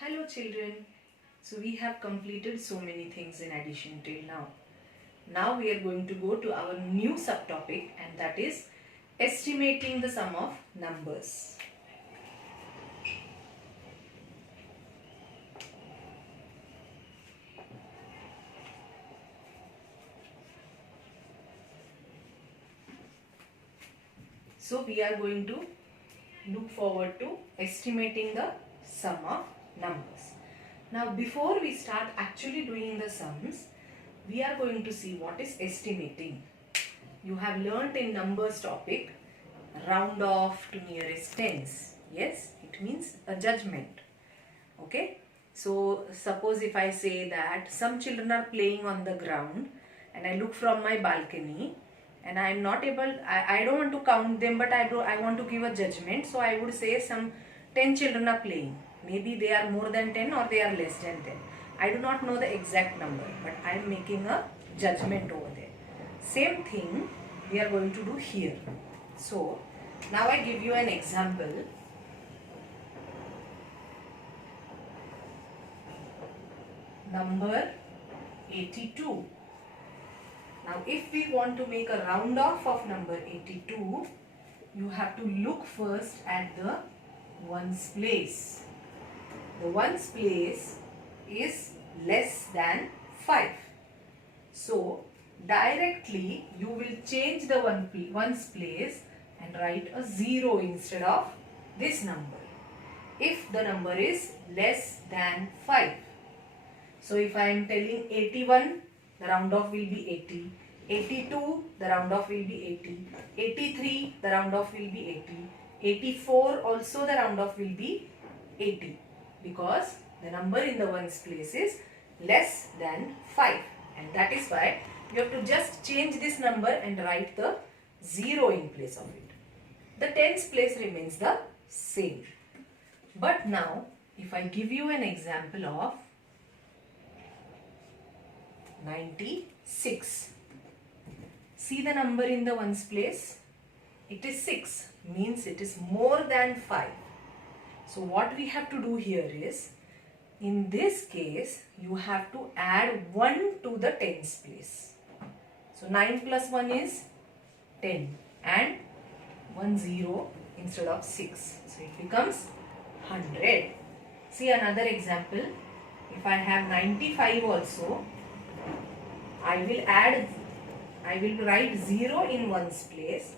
Hello children. So we have completed so many things in addition till now. Now we are going to go to our new subtopic, and that is estimating the sum of numbers. So we are going to look forward to estimating the sum of numbers. Now before we start actually doing the sums, we are going to see what is estimating. You have learnt in numbers topic round off to nearest tens. Yes, it means a judgment. Okay. So suppose if I say that some children are playing on the ground and I look from my balcony and I am not able, I don't want to count them, but I want to give a judgment. So I would say some 10 children are playing. Maybe they are more than 10 or they are less than 10. I do not know the exact number, but I am making a judgment over there. Same thing we are going to do here. So now I give you an example. Number 82. Now if we want to make a round off of number 82, you have to look first at the ones place. The ones place is less than 5. So directly you will change the ones place and write a 0 instead of this number if the number is less than 5. So if I am telling 81, the round off will be 80. 82, the round off will be 80. 83, the round off will be 80. 84, also the round off will be 80. Because the number in the ones place is less than 5. And that is why you have to just change this number and write the 0 in place of it. The tens place remains the same. But now, if I give you an example of 96. See the number in the ones place? It is 6, means it is more than 5. So what we have to do here is, in this case, you have to add 1 to the tens place. So 9 plus 1 is 10 and 1 0 instead of 6. So it becomes 100. See another example. If I have 95 also, I will write 0 in ones place,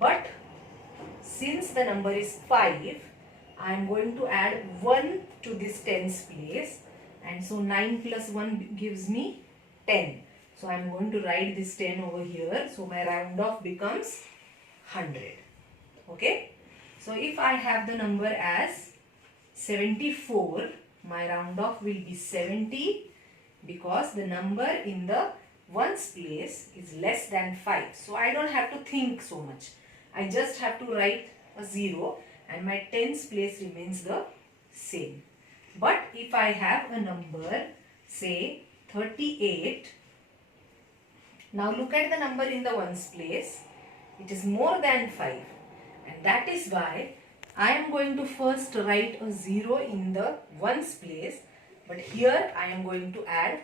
but since the number is 5, I am going to add 1 to this tens place, and so 9 plus 1 gives me 10. So I am going to write this 10 over here, so my round off becomes 100. Okay. So if I have the number as 74, my round off will be 70, because the number in the ones place is less than 5. So I don't have to think so much. I just have to write a 0 and my tens place remains the same. But if I have a number, say 38, now look at the number in the ones place. It is more than 5, and that is why I am going to first write a 0 in the ones place. But here I am going to add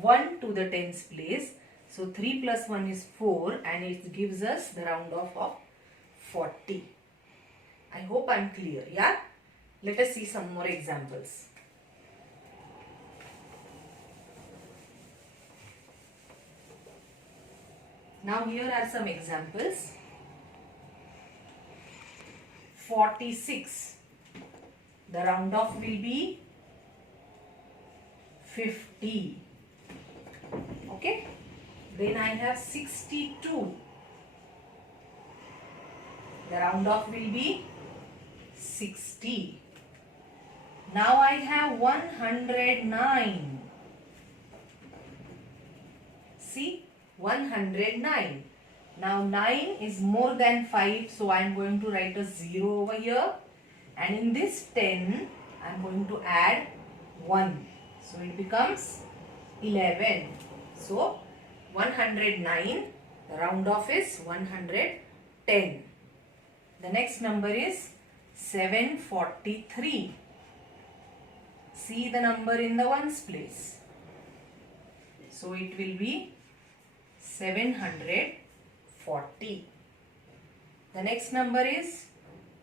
1 to the tens place. So 3 plus 1 is 4, and it gives us the round off of 40. I hope I am clear. Yeah? Let us see some more examples. Now here are some examples. 46. The round off will be 50. Okay. Then I have 62. The round off will be 60. Now I have 109. See, 109. Now 9 is more than 5, so I am going to write a 0 over here. And in this 10, I am going to add 1. So it becomes 11. So 109, the round off is 110. The next number is 743. see the number in the ones place. So it will be 740. The next number is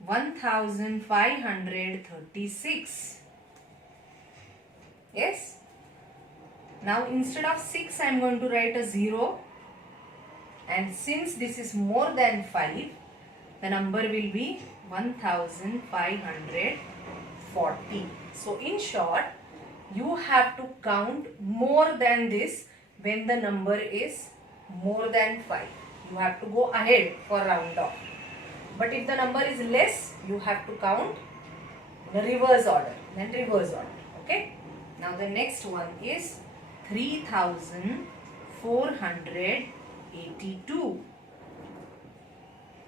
1536. Yes. Now instead of 6 I am going to write a 0, and since this is more than 5, the number will be 1540. So in short, you have to count more than this when the number is more than 5. You have to go ahead for round off. But if the number is less, you have to count in a reverse order. Then reverse order. Okay. Now the next one is 3482.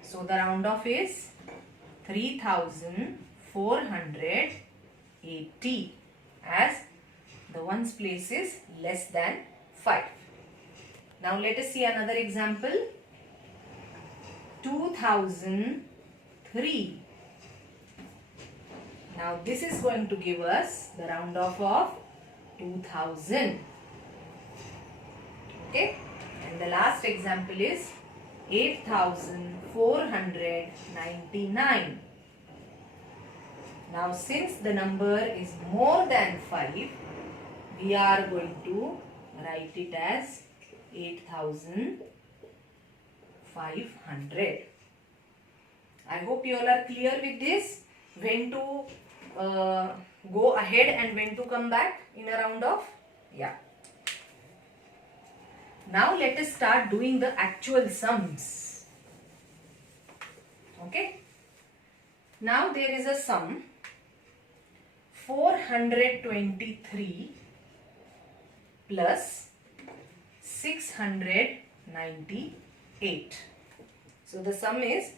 So the round off is 3480, as the ones place is less than 5. Now let us see another example. 2003. Now this is going to give us the round off of 2000. Okay. And the last example is 8499. Now since the number is more than 5, we are going to write it as 8500. I hope you all are clear with this, when to go ahead and when to come back in a round off. Yeah. Now let us start doing the actual sums. Okay. Now there is a sum 423 plus 698. So the sum is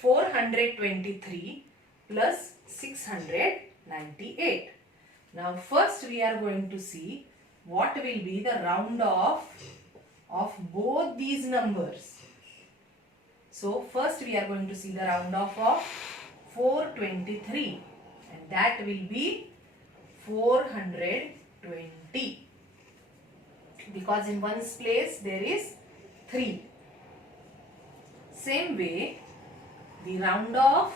423 plus 698. Now first we are going to see what will be the round off of both these numbers. So first we are going to see the round off of 423, and that will be 420, because in ones place there is 3. Same way, the round off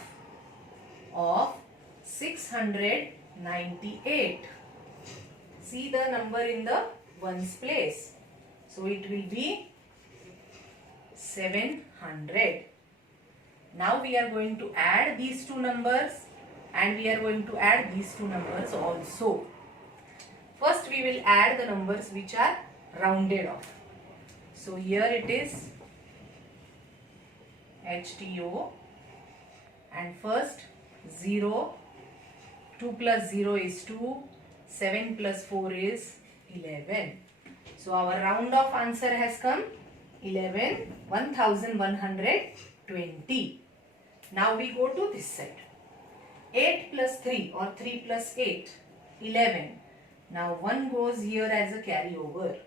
of 698. See the number in the ones place. So it will be 700. Now we are going to add these two numbers, and we are going to add these two numbers also. First we will add the numbers which are rounded off. So here it is HTO, and first 0, 2 plus 0 is 2, 7 plus 4 is 11. So our round off answer has come 1120. Now we go to this side. 8 plus 3 or 3 plus 8, 11. Now 1 goes here as a carryover.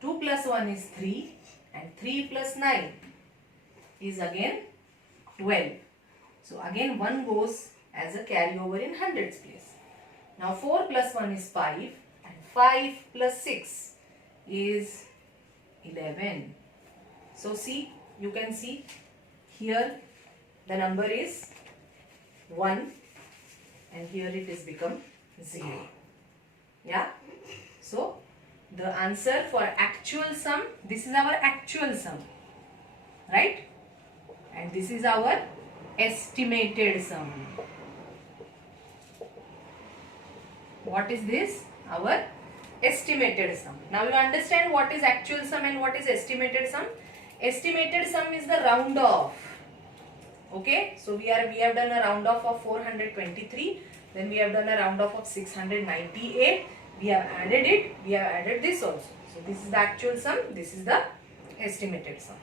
2 plus 1 is 3, and 3 plus 9 is again 12. So again 1 goes as a carryover in hundreds place. Now 4 plus 1 is 5, and 5 plus 6 is 11. So see, you can see here the number is 1, and here it is become 0. Yeah. So the answer for actual sum, this is our actual sum, right? And this is our estimated sum. What is this? Our estimated sum. Now you understand what is actual sum and what is estimated sum. Estimated sum is the round off. Okay, so we have done a round off of 423, then we have done a round off of 698. We have added it, we have added this also. So this is the actual sum, this is the estimated sum.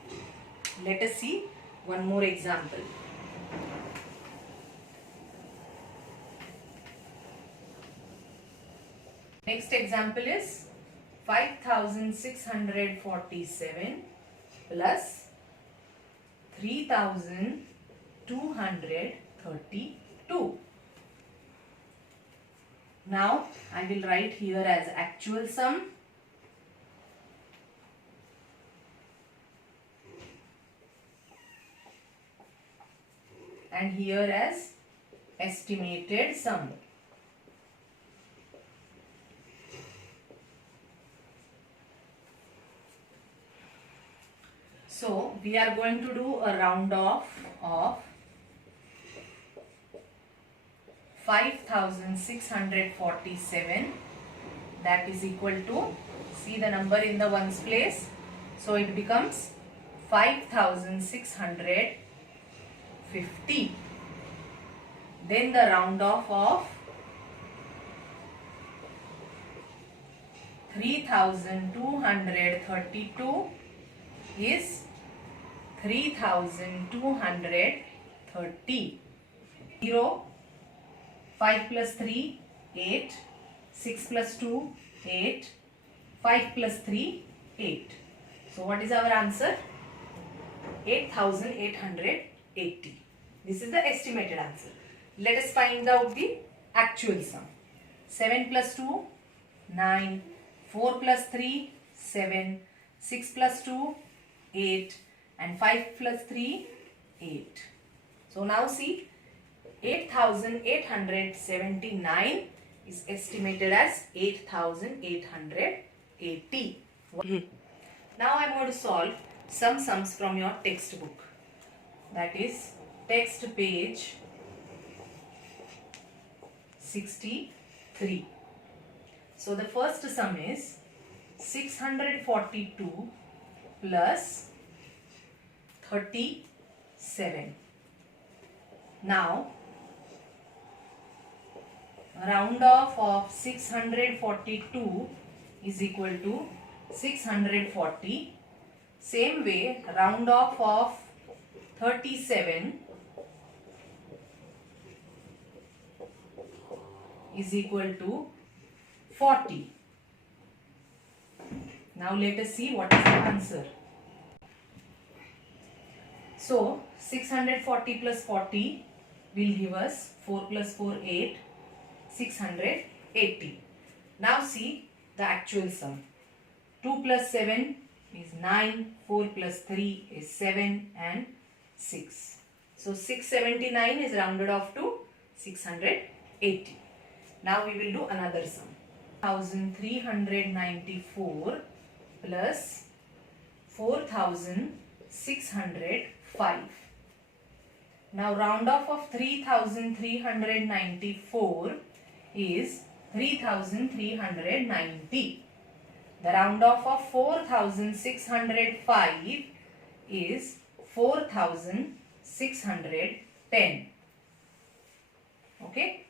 Let us see one more example. Next example is 5647 plus 3232. Now I will write here as actual sum. And here as estimated sum. So we are going to do a round off of 5647, that is equal to, see the number in the ones place, so it becomes 5650. Then the round off of 3232 is 3230. 0, 5 plus 3, 8, 6 plus 2, 8, 5 plus 3, 8. So what is our answer? 8880. This is the estimated answer. Let us find out the actual sum. 7 plus 2, 9, 4 plus 3, 7, 6 plus 2, 8, and 5 plus 3, 8. So now see, 8879 is estimated as 8880. Now I am going to solve some sums from your textbook. That is text page 63. So the first sum is 642 plus 37. Now round off of 642 is equal to 640. Same way, round off of 37 is equal to 40. Now let us see what is the answer. So 640 plus 40 will give us 4 plus 4, 8, 680. Now see the actual sum. 2 plus 7 is 9, 4 plus 3 is 7 and 6. So 679 is rounded off to 680. Now we will do another sum. 1394 plus 4605. Now round off of 3394 is 3390. The round off of 4605 is 4610. Okay.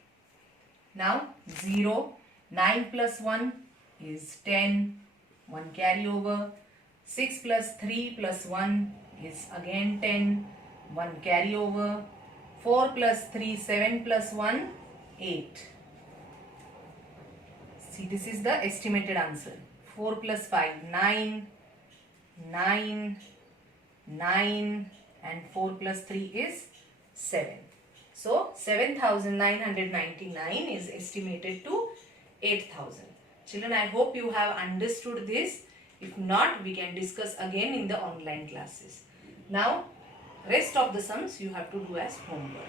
Now 0, 9 plus 1 is 10, 1 carry over. 6 plus 3 plus 1 is again 10, 1 carry over. 4 plus 3, 7 plus 1, 8. See, this is the estimated answer. 4 plus 5, 9, 9, 9, and 4 plus 3 is 7. So 7999 is estimated to 8000. Children, I hope you have understood this. If not, we can discuss again in the online classes. Now, rest of the sums you have to do as homework.